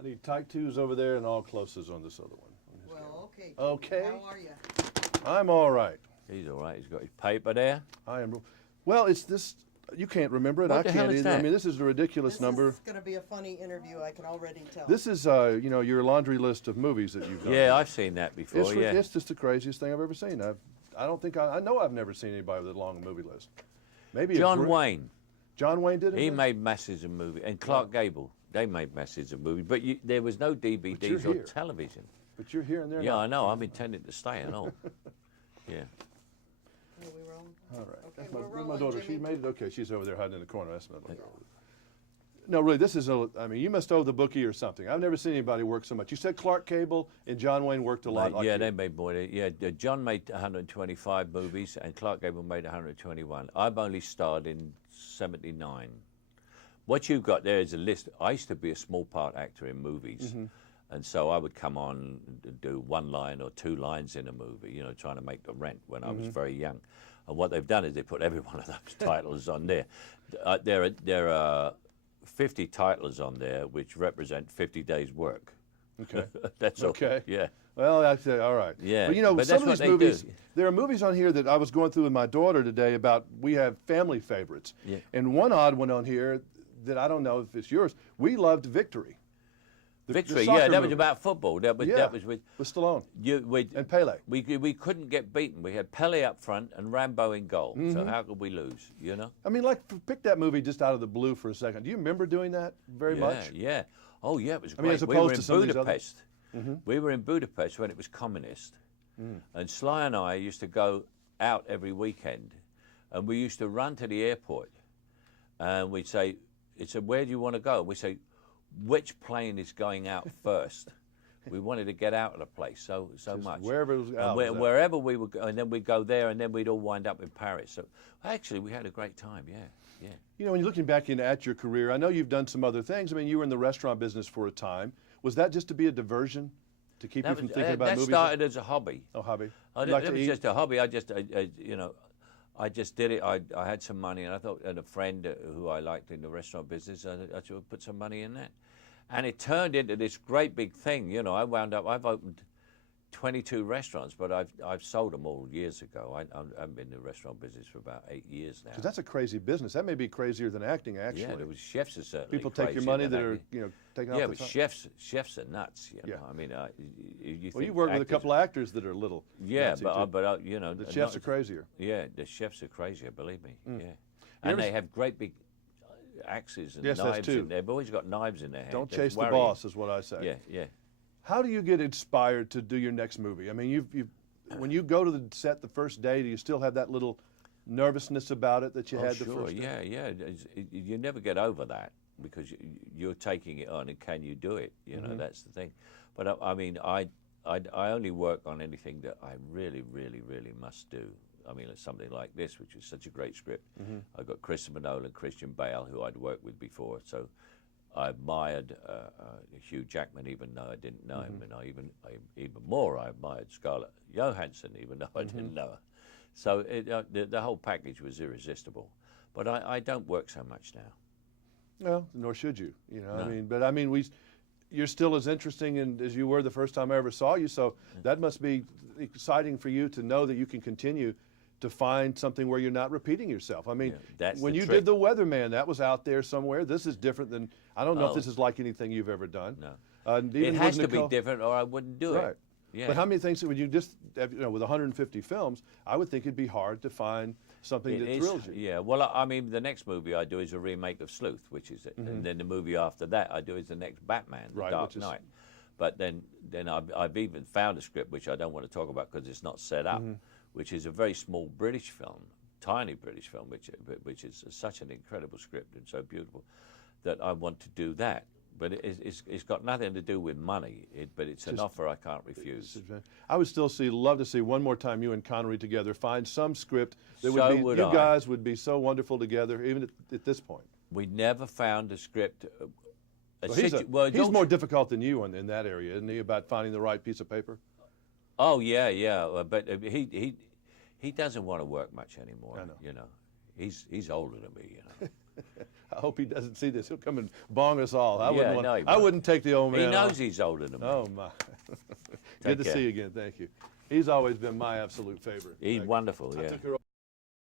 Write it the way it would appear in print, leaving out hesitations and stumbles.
I need tight twos over there and all closes on this other one. Well, okay. Okay. How are you? I'm all right. He's all right. He's got his paper there. I am. Well, it's this. You can't remember it. What I the hell can't is either. I that? mean, this is a ridiculous number. This is going to be a funny interview. I can already tell. This is, you know, your laundry list of movies that you've done. Yeah, I've seen that before. It's just the craziest thing I've ever seen. I don't think I know I've never seen anybody with a long movie list. Maybe John Wayne. John Wayne did it. He made masses of movies, and Clark Gable. They made masses of movies, but there was no DVDs or television. But you're here and there. Yeah, I know. I'm intending to stay and all. Yeah. Are we rolling? All right. Okay, That's we're my rolling, daughter. Jimmy. She made it. Okay, she's over there hiding in the corner. That's not. No, really, this is I mean, you must owe the bookie or something. I've never seen anybody work so much. You said Clark Gable and John Wayne worked a lot. Yeah, they made more. Yeah, John made 125 movies, and Clark Gable made 121. I've only starred in 79. What you've got there is a list. I used to be a small part actor in movies, and so I would come on and do one line or two lines in a movie, you know, trying to make the rent when I was very young. And what they've done is they put every one of those titles on there. There are 50 titles on there which represent 50 days' work. Okay. That's okay. All. Yeah. Well, I say, all right. Yeah. But you know, But some that's of these what they movies, do. there are movies on here that I was going through with my daughter today about we have family favorites. Yeah. And one odd one on here that I don't know if it's yours. We loved Victory. Victory, soccer yeah, that was movie. about football. That was with Stallone and Pele. We couldn't get beaten. We had Pele up front and Rambo in goal. So how could we lose? You know. I mean, like pick that movie just out of the blue for a second. Do you remember doing that very much? Yeah. Oh yeah, it was great. I mean, as opposed to some of these other- Budapest. We were in Budapest when it was communist, and Sly and I used to go out every weekend, and we used to run to the airport, and we'd say, "It's where do you want to go?" And we say, "Which plane is going out first?" We wanted to get out of the place so much. Wherever it was out. Wherever we would go, and then we'd go there, and then we'd all wind up in Paris. So actually, we had a great time. Yeah. You know, when you're looking back at your career, I know you've done some other things. I mean, you were in the restaurant business for a time. Was that just to be a diversion, to keep you from thinking about movies? That started as a hobby. Oh, hobby. It was just a hobby. I just did it. I had some money, and I thought, and a friend who I liked in the restaurant business, I should put some money in that. And it turned into this great big thing. You know, I've opened 22 restaurants, but I've sold them all years ago. I've been in the restaurant business for about 8 years now. Because that's a crazy business. That may be crazier than acting, actually. Yeah, there was chefs are certainly people take your money that are, you know, taking off yeah, the but top. chefs are nuts. You know? Yeah. I mean, you Well, you think work with a actors- couple of actors that are little. Yeah, nutsy, too. but you know, the chefs are crazier. Yeah, the chefs are crazier. Believe me. Yeah, and they have great big axes and knives in there. They've always got knives in their hand. Don't They're chase the worrying. boss, is what I say. Yeah. How do you get inspired to do your next movie? I mean, when you go to the set the first day, do you still have that little nervousness about it that you had the first day? Yeah. You never get over that because you're taking it on, and can you do it? You know, that's the thing. But I mean, I only work on anything that I really, really, really must do. I mean, it's something like this, which is such a great script. I've got Christopher Nolan, Christian Bale, who I'd worked with before, so I admired Hugh Jackman, even though I didn't know him, and even more, I admired Scarlett Johansson, even though I didn't know her. So the whole package was irresistible. But I don't work so much now. Well, nor should you. You know, No. I mean, you're still as interesting as you were the first time I ever saw you. So that must be exciting for you to know that you can continue to find something where you're not repeating yourself. I mean, when you did The Weatherman, that was out there somewhere. This is different than, I don't know if this is like anything you've ever done. No. It has to be different or I wouldn't do it. Yeah. But how many things would you just, you know, with 150 films, I would think it'd be hard to find something that thrills you. Yeah, well, I mean, the next movie I do is a remake of Sleuth, which is it. And then the movie after that I do is the next Batman, The Dark Knight. But then I've even found a script, which I don't want to talk about because it's not set up, which is a very small British film, tiny British film, which is such an incredible script and so beautiful that I want to do that. But it's got nothing to do with money, but it's an offer I can't refuse. I would still love to see one more time you and Connery together. Find some script that you guys would be so wonderful together, even at this point. We never found a script. He's more difficult than you in that area, isn't he? About finding the right piece of paper. Oh yeah. But he doesn't want to work much anymore. I know. You know, he's older than me. You know. hope he doesn't see this. He'll come and bong us all. I Yeah, wouldn't no, he want. I won't. wouldn't take the old man. He on. knows he's older than me. Oh my! Take Good to care. see you again. Thank you. He's always been my absolute favorite. He's wonderful, I yeah. took her